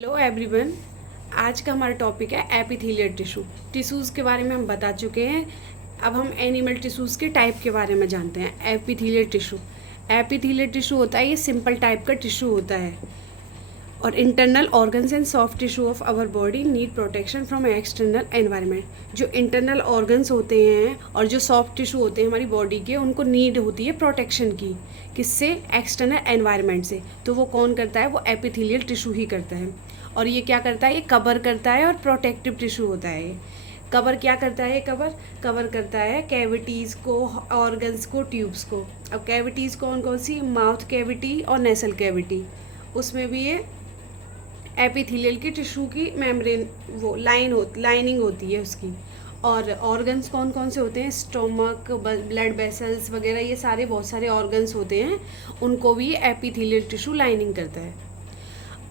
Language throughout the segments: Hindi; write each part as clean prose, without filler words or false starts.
Hello everyone. आज का हमारा टॉपिक है एपिथेलियल टिश्यूज़ के बारे में हम बता चुके हैं। अब हम एनिमल टिश्यूज़ के टाइप के बारे में जानते हैं। एपिथेलियल टिश्यू होता है, ये सिंपल टाइप का टिश्यू होता है और internal organs and soft tissue of our body need protection from external environment. जो इंटरनल ऑर्गन्स होते हैं और जो सॉफ्ट टिश्यू होते हैं हमारी बॉडी के, उनको नीड होती है प्रोटेक्शन की। किससे? एक्सटर्नल एनवायरनमेंट से। तो वो कौन करता है? वो एपिथेलियल टिश्यू ही करता है। और ये क्या करता है? ये कवर करता है और प्रोटेक्टिव टिश्यू होता है। ये कवर क्या करता है? कवर करता है कैविटीज़ को, ऑर्गन्स को, ट्यूब्स को। अब कैविटीज़ कौन कौन सी? माउथ कैविटी और नेसल कैविटी। उसमें भी ये एपिथेलियल की टिश्यू की मेम्ब्रेन, वो लाइनिंग होती है उसकी। और ऑर्गन्स कौन कौन से होते हैं? स्टोमक, ब्लड वेसल्स वगैरह, ये सारे बहुत सारे ऑर्गन्स होते हैं, उनको भी एपिथेलियल टिश्यू लाइनिंग करता है।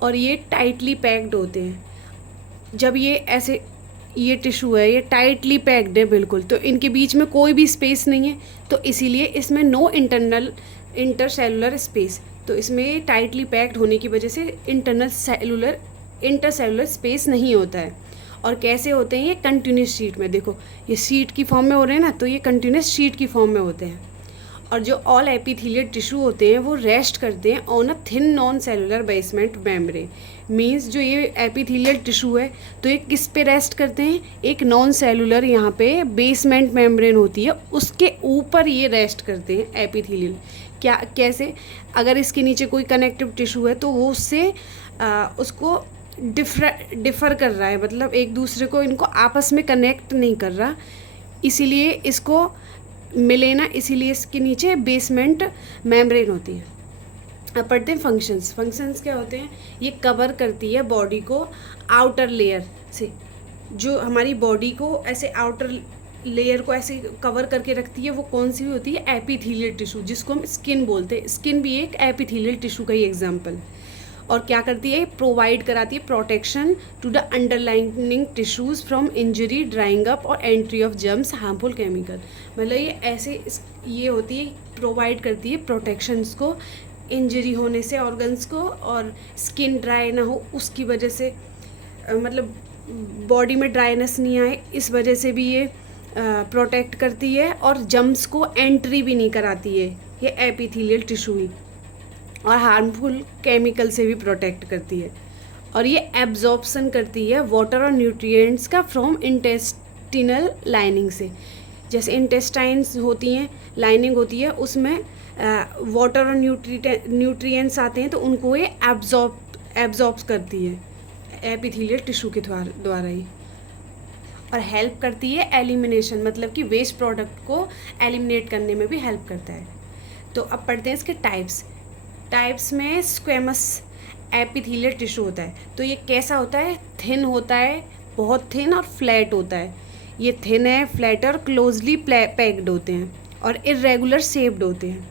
और ये टाइटली पैक्ड होते हैं। जब ये टिश्यू है, ये टाइटली पैक्ड है बिल्कुल, तो इनके बीच में कोई भी स्पेस नहीं है, तो इसीलिए इसमें नो इंटरसेलुलर स्पेस। तो इसमें टाइटली पैक्ड होने की वजह से इंटरसेलुलर स्पेस नहीं होता है। और कैसे होते हैं ये? कंटिन्यूस शीट में। देखो ये शीट की फॉर्म में हो रहे हैं ना, तो ये कंटिन्यूस शीट की फॉर्म में होते हैं। और जो ऑल एपिथेलियल टिश्यू होते हैं वो रेस्ट करते हैं on a thin non cellular basement membrane. Means जो ये एपिथेलियल टिश्यू है, तो ये किस पे रेस्ट करते हैं? एक नॉन सेलुलर यहाँ पे बेसमेंट मेम्ब्रेन होती है, उसके ऊपर ये रेस्ट करते हैं एपिथेलियल। क्या, कैसे? अगर इसके नीचे कोई कनेक्टिव टिश्यू है तो वो उससे उसको डिफर कर रहा है, मतलब एक दूसरे को, इनको आपस में कनेक्ट नहीं कर रहा, इसीलिए इसको मिले ना, इसीलिए इसके नीचे बेसमेंट मेम्ब्रेन होती है। अब पढ़ते हैं फंक्शंस क्या होते हैं? ये कवर करती है बॉडी को आउटर लेयर से। जो हमारी बॉडी को ऐसे आउटर लेयर को ऐसे कवर करके रखती है, वो कौन सी होती है? एपिथेलियल टिश्यू, जिसको हम स्किन बोलते हैं। स्किन भी एक एपिथेलियल टिश्यू का ही एग्जाम्पल। और क्या करती है? प्रोवाइड कराती है protection to the underlining tissues from injury, drying up और entry of germs, harmful chemical. मतलब ये होती है, प्रोवाइड करती है प्रोटेक्शंस को इंजरी होने से ऑर्गन्स को, और स्किन ड्राई ना हो उसकी वजह से, मतलब बॉडी में ड्राइनेस नहीं आए इस वजह से भी ये प्रोटेक्ट करती है। और जर्म्स को एंट्री भी नहीं कराती है ये एपिथेलियल टिश्यू ही। और हार्मफुल केमिकल से भी प्रोटेक्ट करती है। और ये एब्जॉर्प्शन करती है वाटर और न्यूट्रिएंट्स का फ्रॉम इंटेस्टिनल लाइनिंग से। जैसे इंटेस्टाइन्स होती हैं, लाइनिंग होती है, उसमें वाटर और न्यूट्रिएंट्स आते हैं, तो उनको ये एब्जॉर्ब करती है एपिथेलियल टिश्यू के द्वारा ही। और हेल्प करती है एलिमिनेशन, मतलब कि वेस्ट प्रोडक्ट को एलिमिनेट करने में भी हेल्प करता है। तो अब पढ़ते हैं इसके टाइप्स में स्क्वेमस एपिथेलियल टिश्यू होता है। तो ये कैसा होता है? थिन होता है, बहुत थिन, और फ्लैट होता है। ये थिन है, फ्लैट और क्लोजली पैक्ड होते हैं और इरेगुलर शेप्ड होते हैं।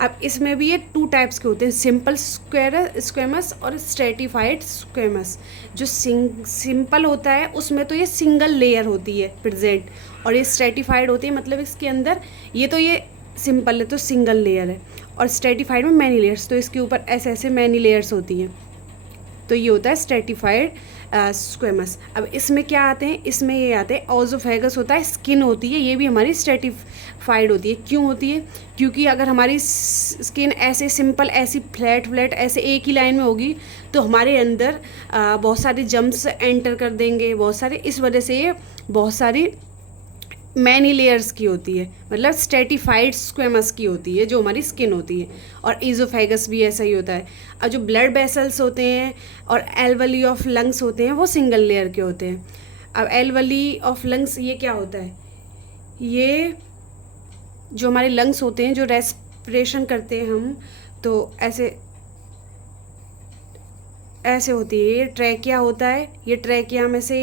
अब इसमें भी ये 2 टाइप्स के होते हैं, सिंपल स्क्वेमस और स्ट्रेटिफाइड स्क्वेमस। जो सिंपल होता है उसमें तो ये सिंगल लेयर होती है प्रेजेंट, और ये स्ट्रेटिफाइड होती है, मतलब इसके अंदर ये सिंपल है तो सिंगल लेयर है, और स्ट्रेटिफाइड में मैनी लेयर्स, तो इसके ऊपर ऐसे मैनी लेयर्स होती हैं। तो ये होता है स्ट्रेटिफाइड स्क्वेमस। अब इसमें क्या आते हैं? इसमें ये आते हैं ओजोफेगस होता है, स्किन होती है, ये भी हमारी स्ट्रेटिफाइड होती है। क्यों होती है? क्योंकि अगर हमारी स्किन ऐसे सिंपल, ऐसी फ्लैट ऐसे एक ही लाइन में होगी, तो हमारे अंदर बहुत सारे जम्स एंटर कर देंगे, बहुत सारे, इस वजह से ये बहुत सारी मैनी लेयर्स की होती है, मतलब स्ट्रेटिफाइड स्क्वेमस की होती है जो हमारी स्किन होती है। और ईजोफेगस भी ऐसा ही होता है। और जो ब्लड वेसल्स होते हैं और एल्वली ऑफ लंग्स होते हैं, वो सिंगल लेयर के होते हैं। अब एल्वली ऑफ लंग्स ये क्या होता है? ये जो हमारे लंग्स होते हैं, जो रेस्पिरेशन करते हैं हम, तो ऐसे होती है। ये ट्रैकिया होता है, ये ट्रैकिया में से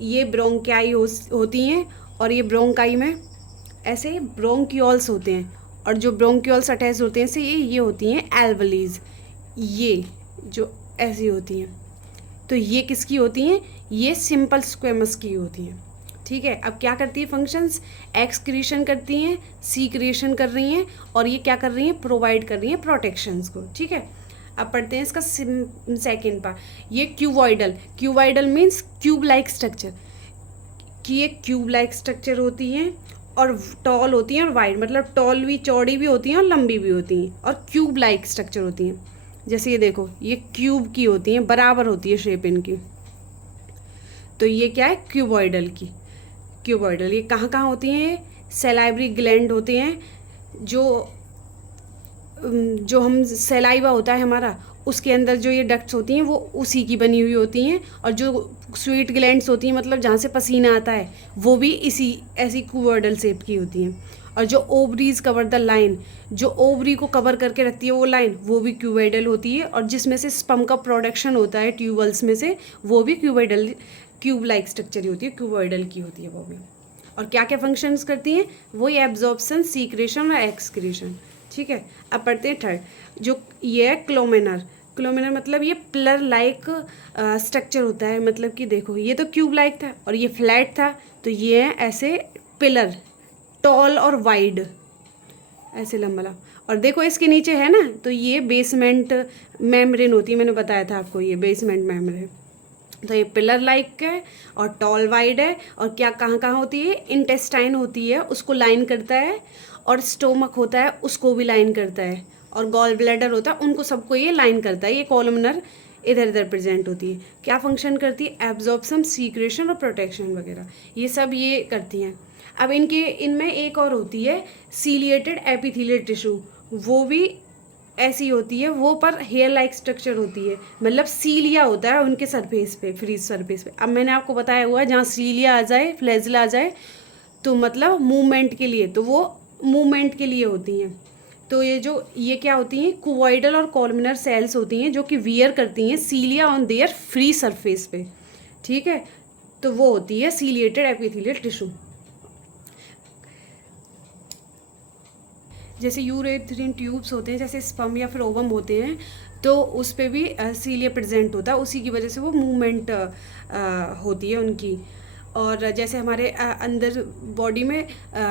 ये ब्रोंकाई होती हैं, और ये ब्रोंकाई में ऐसे ब्रोंक्यूल्स होते हैं, और जो ब्रोंक्यूल्स अटैच होते हैं से ये होती हैं एल्वलीज, ये जो ऐसी होती हैं। तो ये किसकी होती हैं? ये सिंपल स्क्वेमस की होती हैं। ठीक है। अब क्या करती है फंक्शंस? एक्सक्रीशन करती हैं, सीक्रेशन कर रही हैं, और ये क्या कर रही हैं? प्रोवाइड कर रही हैं प्रोटेक्शंस को। ठीक है। अब पढ़ते हैं इसका सेकेंड पार्ट। ये cuboidal, cuboidal means cube like structure, कि ये क्यूब लाइक स्ट्रक्चर होती हैं और टॉल होती हैं और वाइड, मतलब टॉल भी, चौड़ी भी होती हैं और लंबी भी होती हैं और क्यूब लाइक स्ट्रक्चर होती हैं। जैसे ये देखो, ये क्यूब की होती हैं, बराबर होती है शेप इनकी। तो ये क्या है, क्यूबॉइडल की। क्यूबॉइडल ये कहाँ कहाँ होती हैं, सैलाइवरी ग्लैंड होते हैं, जो हम सैलाइवा होता है हमारा, उसके अंदर जो ये डक्ट्स होती हैं वो उसी की बनी हुई होती हैं। और जो स्वीट ग्लैंड्स होती हैं, मतलब जहाँ से पसीना आता है, वो भी इसी ऐसी क्यूबॉइडल शेप की होती हैं। और जो ओवरीज कवर द लाइन, जो ओवरी को कवर करके रखती है वो लाइन, वो भी क्यूबॉइडल होती है। और जिसमें से स्पर्म का प्रोडक्शन होता है ट्यूबल्स में से, वो भी क्यूबॉइडल, क्यूब लाइक स्ट्रक्चर ही होती है, क्यूबॉइडल की होती है वो भी। और क्या क्या फंक्शंस करती हैं, वही एब्जॉर्प्शन, सीक्रेशन और एक्सक्रीशन। ठीक है, अब पढ़ते हैं थर्ड, जो ये है क्लोमेनर। क्लोमेनर मतलब ये पिलर लाइक स्ट्रक्चर होता है। मतलब कि देखो, ये तो क्यूब लाइक था और ये फ्लैट था, तो ये है ऐसे पिलर, टॉल और वाइड, ऐसे लंबा। और देखो इसके नीचे है ना, तो ये बेसमेंट मेम्ब्रेन होती है, मैंने बताया था आपको, ये बेसमेंट मेम्ब्रेन। तो ये पिलर लाइक है और टॉल वाइड है। और क्या कहाँ कहाँ होती है, इंटेस्टाइन होती है, उसको लाइन करता है। और स्टोमक होता है, उसको भी लाइन करता है। और गॉल ब्लैडर होता है, उनको सबको ये लाइन करता है। ये कॉलमनर इधर इधर प्रेजेंट होती है। क्या फंक्शन करती है, एब्जॉर्प्शन, सीक्रेशन और प्रोटेक्शन वगैरह, ये सब ये करती हैं। अब इनमें एक और होती है सीलिएटेड एपिथेलियल टिश्यू, वो भी ऐसी होती है, वो पर हेयर लाइक स्ट्रक्चर होती है, मतलब सीलिया होता है उनके सरफेस पे, फ्री सरफेस पे। अब मैंने आपको बताया हुआ है, जहाँ सीलिया आ जाए, फ्लैजिला आ जाए, तो मतलब मूवमेंट के लिए, तो वो मूवमेंट के लिए होती हैं। तो ये क्या होती हैं, क्यूबॉइडल और कॉलमनर सेल्स होती हैं, जो कि वियर करती हैं सीलिया ऑन देयर फ्री सरफेस पे। ठीक है, तो वो होती है सीलिएटेड एपिथेलियल टिश्यू। जैसे यूरेथ्रिन ट्यूब्स होते हैं, जैसे स्पर्म या फिर ओवम होते हैं, तो उस पर भी सीलिया प्रेजेंट होता है, उसी की वजह से वो मूवमेंट होती है उनकी। और जैसे हमारे अंदर बॉडी में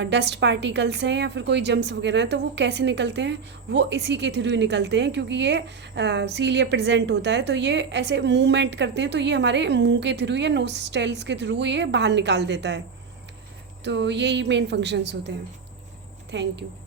डस्ट पार्टिकल्स हैं या फिर कोई जम्स वगैरह हैं, तो वो कैसे निकलते हैं, वो इसी के थ्रू निकलते हैं, क्योंकि ये सीलिया प्रेजेंट होता है, तो ये ऐसे मूवमेंट करते हैं, तो ये हमारे मुंह के थ्रू या नोस्ट्रेल्स के थ्रू ये बाहर निकाल देता है। तो यही मेन फंक्शंस होते हैं। Thank you.